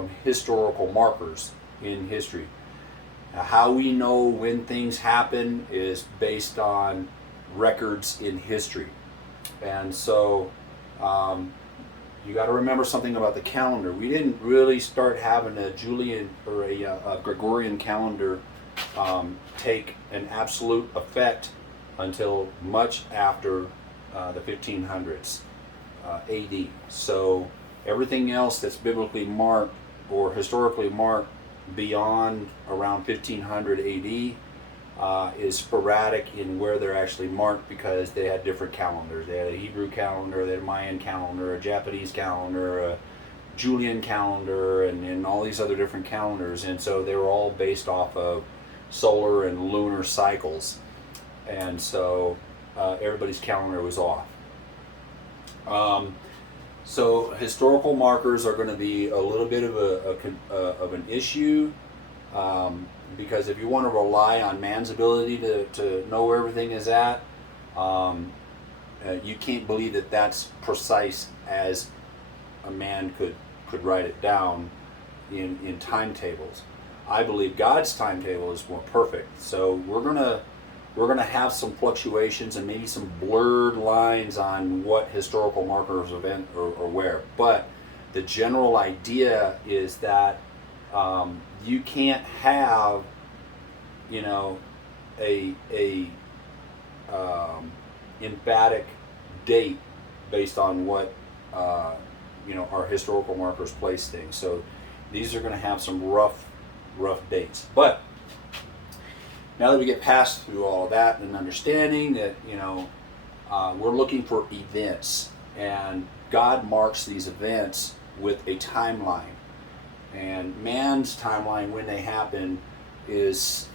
from historical markers in history. How we know when things happen is based on records in history. And so you got to remember something about the calendar. We didn't really start having a Julian or a Gregorian calendar take an absolute effect until much after the 1500s AD. So everything else that's biblically marked or historically marked beyond around 1500 AD is sporadic in where they're actually marked, because they had different calendars. They had a Hebrew calendar, they had a Mayan calendar, a Japanese calendar, a Julian calendar, and all these other different calendars. And so they were all based off of solar and lunar cycles. And so everybody's calendar was off. So historical markers are going to be a little bit of an issue, because if you want to rely on man's ability to know where everything is at, you can't believe that that's precise as a man could write it down in timetables. I believe God's timetable is more perfect. So we're gonna have some fluctuations and maybe some blurred lines on what historical markers event or where. But the general idea is that you can't have, a emphatic date based on what our historical markers place things. So these are going to have some rough dates. But now that we get past through all of that and understanding that we're looking for events, and God marks these events with a timeline. And man's timeline, when they happen, is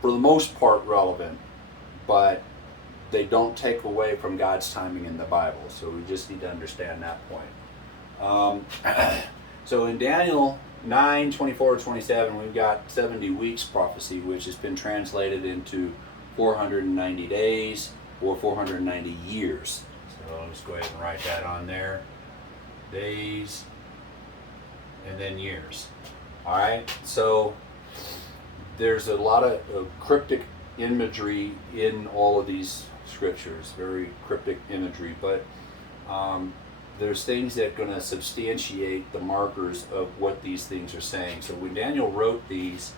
for the most part relevant, but they don't take away from God's timing in the Bible. So we just need to understand that point. So in Daniel 9:24-27, we've got 70 weeks prophecy, which has been translated into 490 days or 490 years. So I'll just go ahead and write that on there. Days and then years. All right, so there's a lot of cryptic imagery in all of these scriptures, very cryptic imagery, but there's things that are going to substantiate the markers of what these things are saying. So when Daniel wrote these,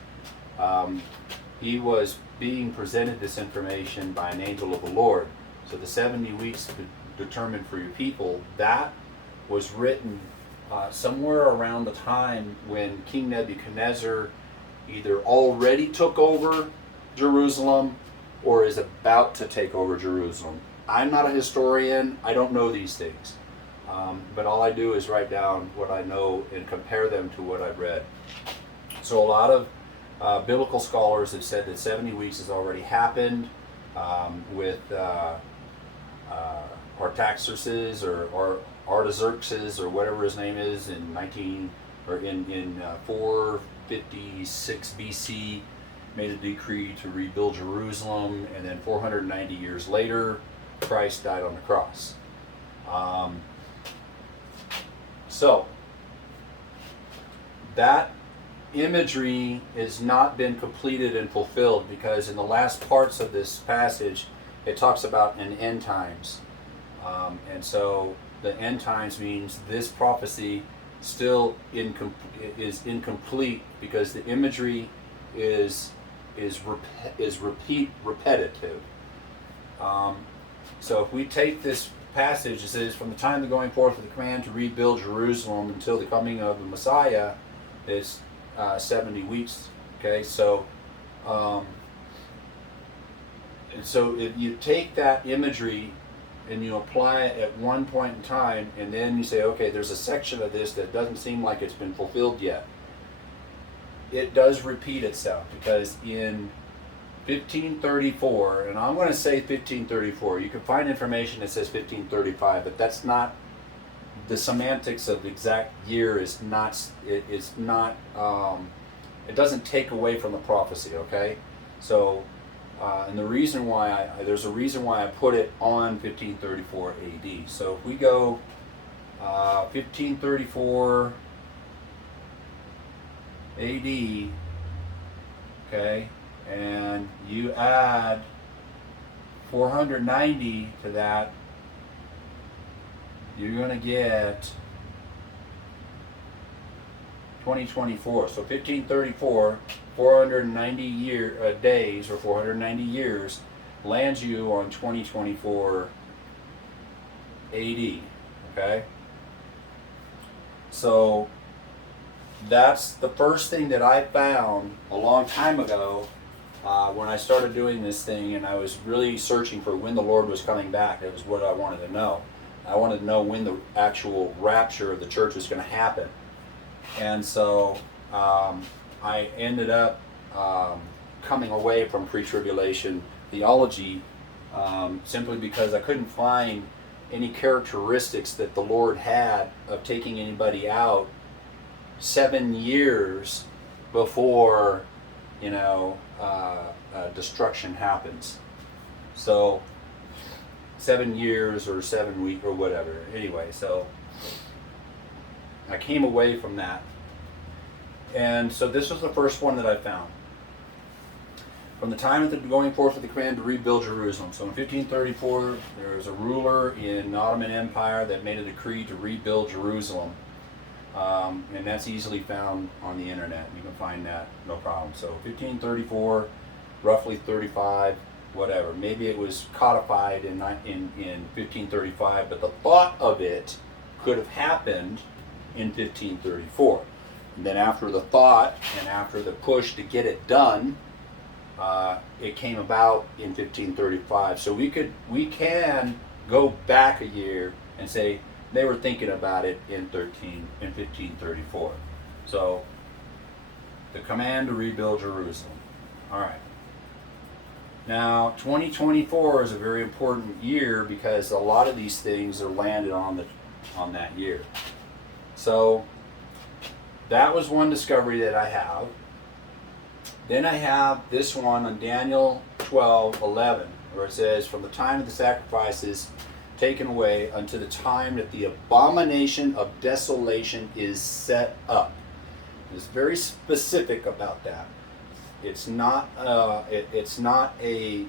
he was being presented this information by an angel of the Lord. So the 70 weeks determined for your people, that was written somewhere around the time when King Nebuchadnezzar either already took over Jerusalem or is about to take over Jerusalem. I'm not a historian. I don't know these things. But all I do is write down what I know and compare them to what I've read. So a lot of biblical scholars have said that 70 weeks has already happened with Artaxerxes or Artaxerxes or whatever his name is in 456 BC, made a decree to rebuild Jerusalem, and then 490 years later, Christ died on the cross. So that imagery has not been completed and fulfilled, because in the last parts of this passage it talks about an end times, and so the end times means this prophecy still is incomplete, because the imagery is repetitive. So if we take this passage, it says, from the time of the going forth of the command to rebuild Jerusalem until the coming of the Messiah is 70 weeks. Okay, so so if you take that imagery and you apply it at one point in time, and then you say, okay, there's a section of this that doesn't seem like it's been fulfilled yet. It does repeat itself, because in 1534, and I'm going to say 1534, you can find information that says 1535, but that's not, the semantics of the exact year is not, it doesn't take away from the prophecy, okay? So, and the reason why there's a reason why I put it on 1534 AD. So if we go 1534 AD, okay, and you add 490 to that, you're going to get 2024. So 1534, 490 days, or 490 years, lands you on 2024 AD. Okay? So that's the first thing that I found a long time ago when I started doing this thing, and I was really searching for when the Lord was coming back. It was what I wanted to know. I wanted to know when the actual rapture of the church was going to happen. And so I ended up coming away from pre-tribulation theology simply because I couldn't find any characteristics that the Lord had of taking anybody out 7 years before, destruction happens. So 7 years or 7 weeks or whatever. Anyway, so I came away from that. And so this was the first one that I found. From the time of the going forth of the command to rebuild Jerusalem. So in 1534, there was a ruler in the Ottoman Empire that made a decree to rebuild Jerusalem. And that's easily found on the internet. You can find that, no problem. So 1534, roughly 35, whatever. Maybe it was codified in 1535, but the thought of it could have happened in 1534. And then after the thought and after the push to get it done, it came about in 1535. So we can go back a year and say they were thinking about it in 1534. So the command to rebuild Jerusalem. All right. Now 2024 is a very important year because a lot of these things are landed on that year. So that was one discovery that I have. Then I have this one on Daniel 12:11, where it says, from the time of the sacrifices taken away unto the time that the abomination of desolation is set up. It's very specific about that. It's not it's not a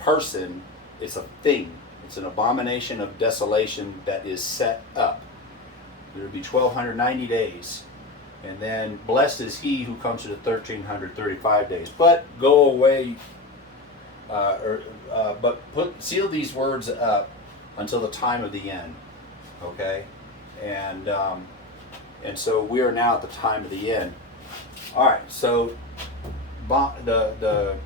person, it's a thing. It's an abomination of desolation that is set up. There will be 1290 days. And then blessed is he who comes to the 1335 days. But go away, seal these words up until the time of the end. Okay, and so we are now at the time of the end. All right, so the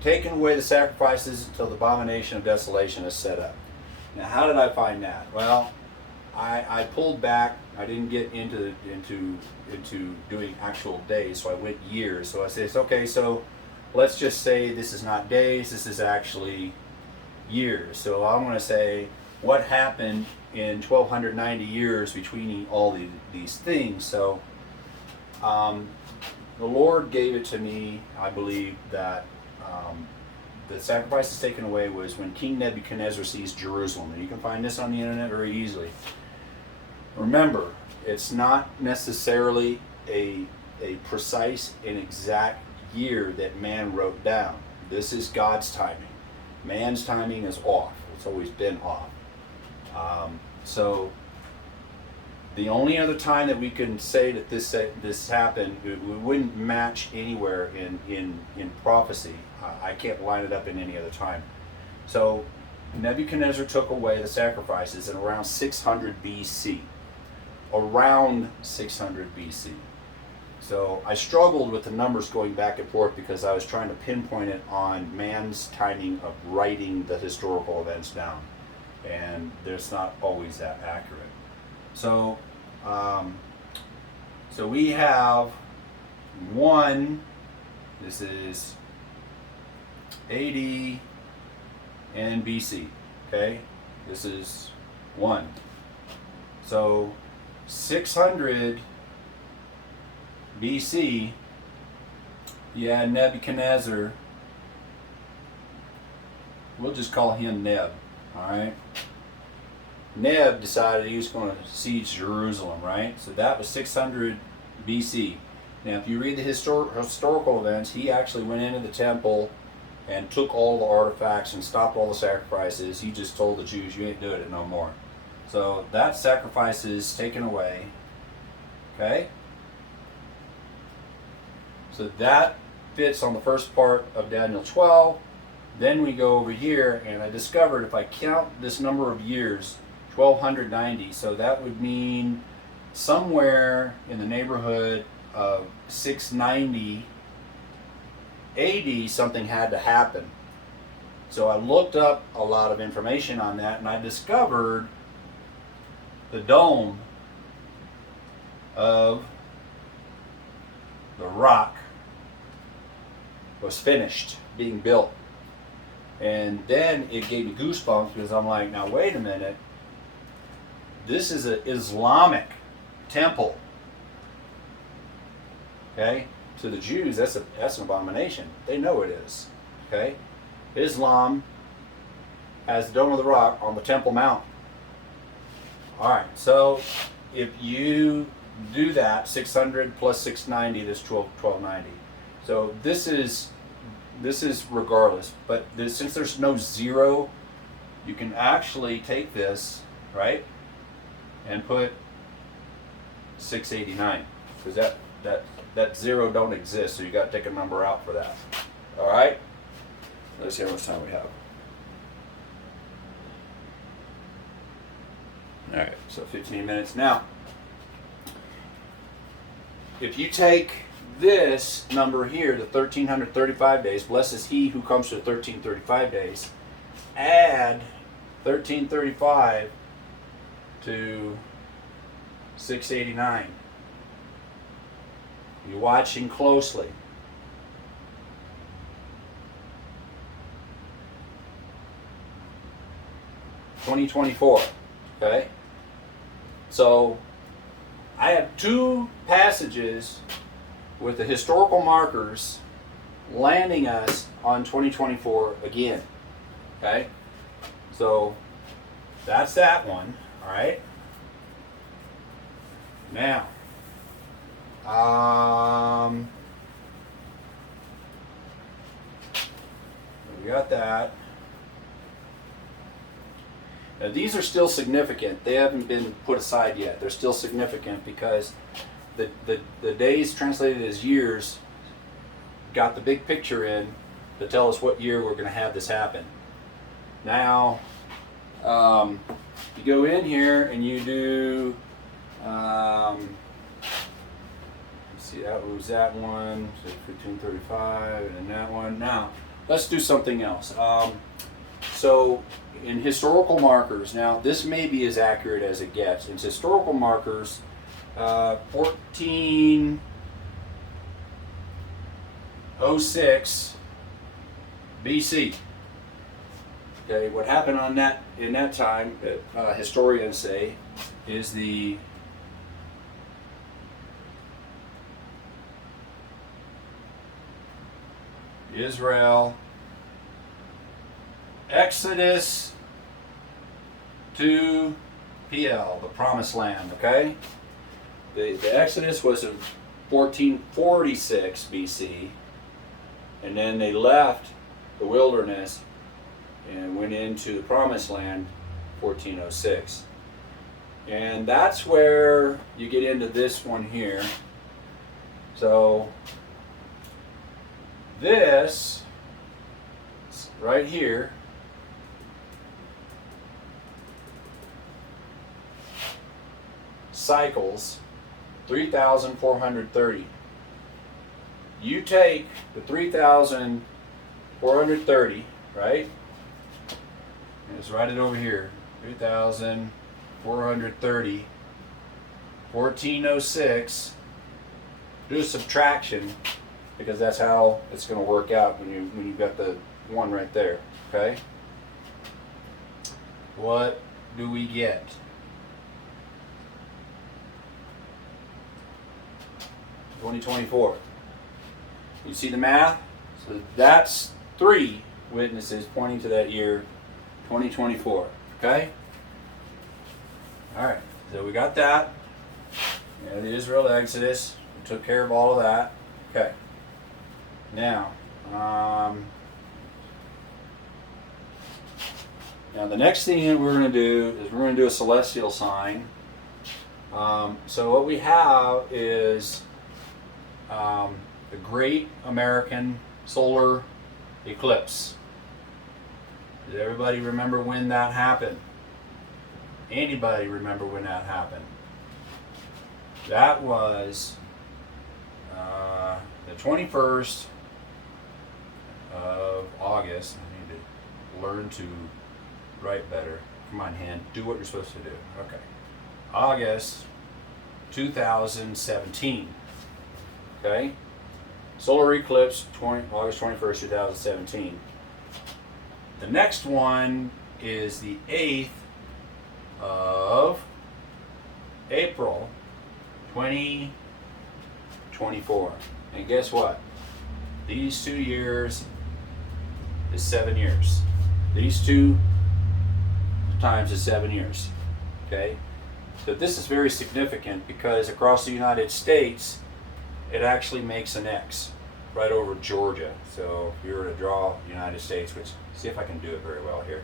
taking away the sacrifices until the abomination of desolation is set up. Now, how did I find that? Well, I pulled back. I didn't get into doing actual days, so I went years. So I said, okay, so let's just say this is not days, this is actually years. So I'm going to say what happened in 1290 years between all these things. So the Lord gave it to me. I believe that the sacrifices taken away was when King Nebuchadnezzar seized Jerusalem. And you can find this on the internet very easily. Remember, it's not necessarily a precise and exact year that man wrote down. This is God's timing. Man's timing is off. It's always been off. So the only other time that we can say that this happened, we wouldn't match anywhere in prophecy. I can't line it up in any other time. So Nebuchadnezzar took away the sacrifices in around 600 BC. Around 600 BC. So I struggled with the numbers going back and forth because I was trying to pinpoint it on man's timing of writing the historical events down. And there's not always that accurate. So, so we have one, this is AD and BC, okay? This is one. So 600 BC, you had Nebuchadnezzar. We'll just call him Neb, all right? Neb decided he was going to siege Jerusalem, right? So that was 600 BC. Now, if you read the historical events, he actually went into the temple and took all the artifacts and stopped all the sacrifices. He just told the Jews, you ain't doing it no more. So that sacrifice is taken away. Okay? So that fits on the first part of Daniel 12. Then we go over here, and I discovered if I count this number of years, 1290, so that would mean somewhere in the neighborhood of 690 AD, something had to happen. So I looked up a lot of information on that, and I discovered the dome of the rock was finished being built. And then it gave me goosebumps because I'm like, now wait a minute. This is an Islamic temple. Okay? To the Jews, that's an abomination. They know it is. Okay? Islam has the Dome of the Rock on the Temple Mount. Alright, so if you do that, 600 plus 690, that's 1290. So this is regardless, but since there's no zero, you can actually take this, right, and put 689, because that zero don't exist, so you got to take a number out for that. All right, let's see how much time we have. All right, so 15 minutes. Now, if you take this number here, the 1335 days, blessed is he who comes to 1335 days, add 1335 to 689. You're watching closely. (2024). Okay? So I have two passages with the historical markers landing us on 2024 again. Okay? So that's that one. All right? Now, we got that. Now these are still significant. They haven't been put aside yet. They're still significant because the days translated as years got the big picture in to tell us what year we're going to have this happen. Now, you go in here and you do, let's see, that was that one, so 1535, and then that one. Now, let's do something else. So, in historical markers, now this may be as accurate as it gets. In historical markers, 1406 BC. Okay, what happened on that in that time, historians say, is the Israel Exodus to PL, the Promised Land. Okay. The Exodus was in 1446 BC, and then they left the wilderness and went into the Promised Land 1406. And that's where you get into this one here. So this right here cycles 3,430. You take the 3,430, right? And let's write it over here. 3,430, 1406. Do a subtraction because that's how it's going to work out when you've got the one right there. Okay. What do we get? 2024. You see the math? So that's 3 witnesses pointing to that year 2024. Okay? Alright, so we got that. And the Israel Exodus took care of all of that. Okay. Now, the next thing that we're going to do is we're going to do a celestial sign. So what we have is the Great American Solar Eclipse. Does everybody remember when that happened? Anybody remember when that happened? That was the 21st of August. I need to learn to write better. Come on, hand. Do what you're supposed to do. Okay. August 2017. Okay? Solar eclipse, August 21st, 2017. The next one is the 8th of April 2024. And guess what? These 2 years is 7 years. These 2 times is 7 years. Okay? So this is very significant because across the United States, it actually makes an X right over Georgia. So if you were to draw the United States, which, see if I can do it very well here.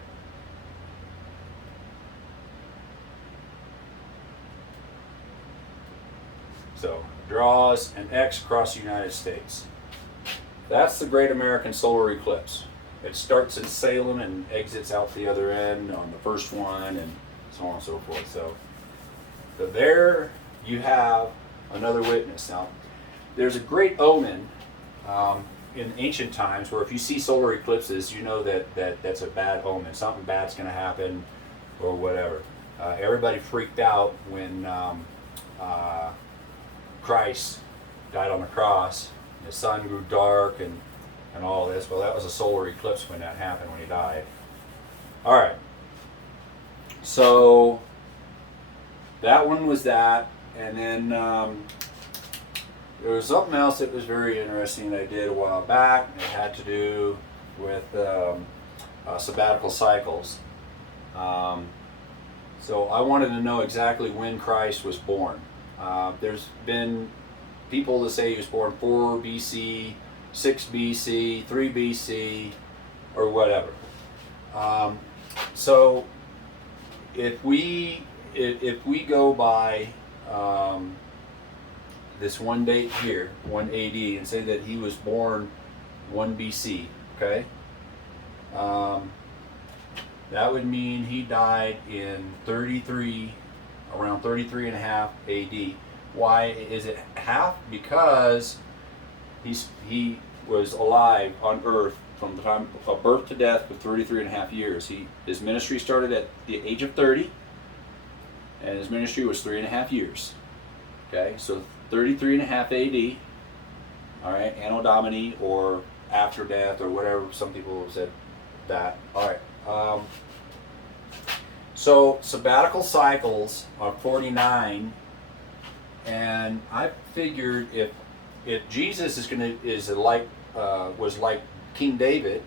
So draws an X across the United States. That's the Great American Solar Eclipse. It starts in Salem and exits out the other end on the first one, and so on and so forth. So there you have another witness. Now, there's a great omen in ancient times where if you see solar eclipses, you know that's a bad omen. Something bad's going to happen or whatever. Everybody freaked out when Christ died on the cross. The sun grew dark and all this. Well, that was a solar eclipse when that happened, when he died. All right. So that one was that. And then there was something else that was very interesting that I did a while back. It had to do with sabbatical cycles. So I wanted to know exactly when Christ was born. There's been people that say he was born 4 BC, 6 BC, 3 BC, or whatever. So if we go by this one date here, 1 AD, and say that he was born 1 BC, okay? That would mean he died in around 33 and a half AD. Why is it half? Because he was alive on earth from the time of birth to death for 33 and a half years. His ministry started at the age of 30, and his ministry was 3.5 years. Okay, so 33 and a half AD, all right, Anno Domini, or after death, or whatever, some people have said that. All right, so sabbatical cycles are 49, and I figured if Jesus was like King David,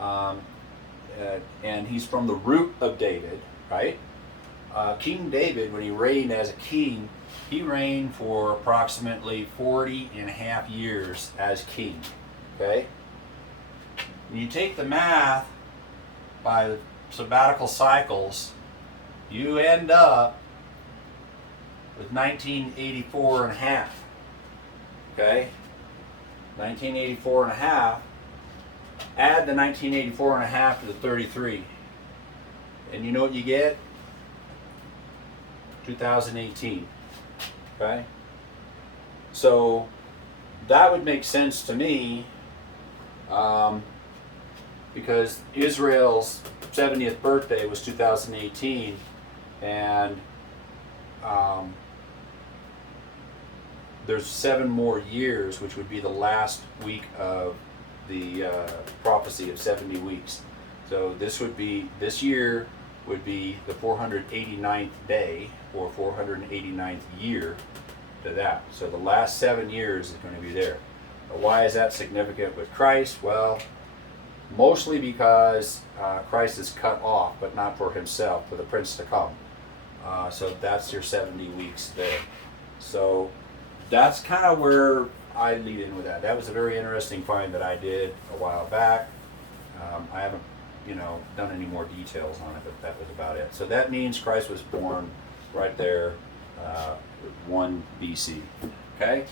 and he's from the root of David, right? King David, when he reigned as a king, he reigned for approximately 40 and a half years as king. Okay? When you take the math by the sabbatical cycles, you end up with 1984 and a half. Okay? 1984 and a half. Add the 1984 and a half to the 33. And you know what you get? 2018. Okay? So that would make sense to me, because Israel's 70th birthday was 2018, and there's 7 more years, which would be the last week of the prophecy of 70 weeks. So this year would be the 489th day, or 489th year to that. So the last 7 years is going to be there. But why is that significant with Christ? Well, mostly because Christ is cut off, but not for himself, for the prince to come. So that's your 70 weeks there. So that's kind of where I lead in with that. That was a very interesting find that I did a while back. I haven't, done any more details on it, but that was about it. So that means Christ was born right there, 1 BC. Okay?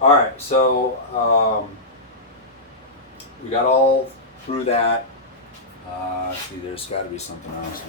All right, so we got all through that. Let's see, there's got to be something else.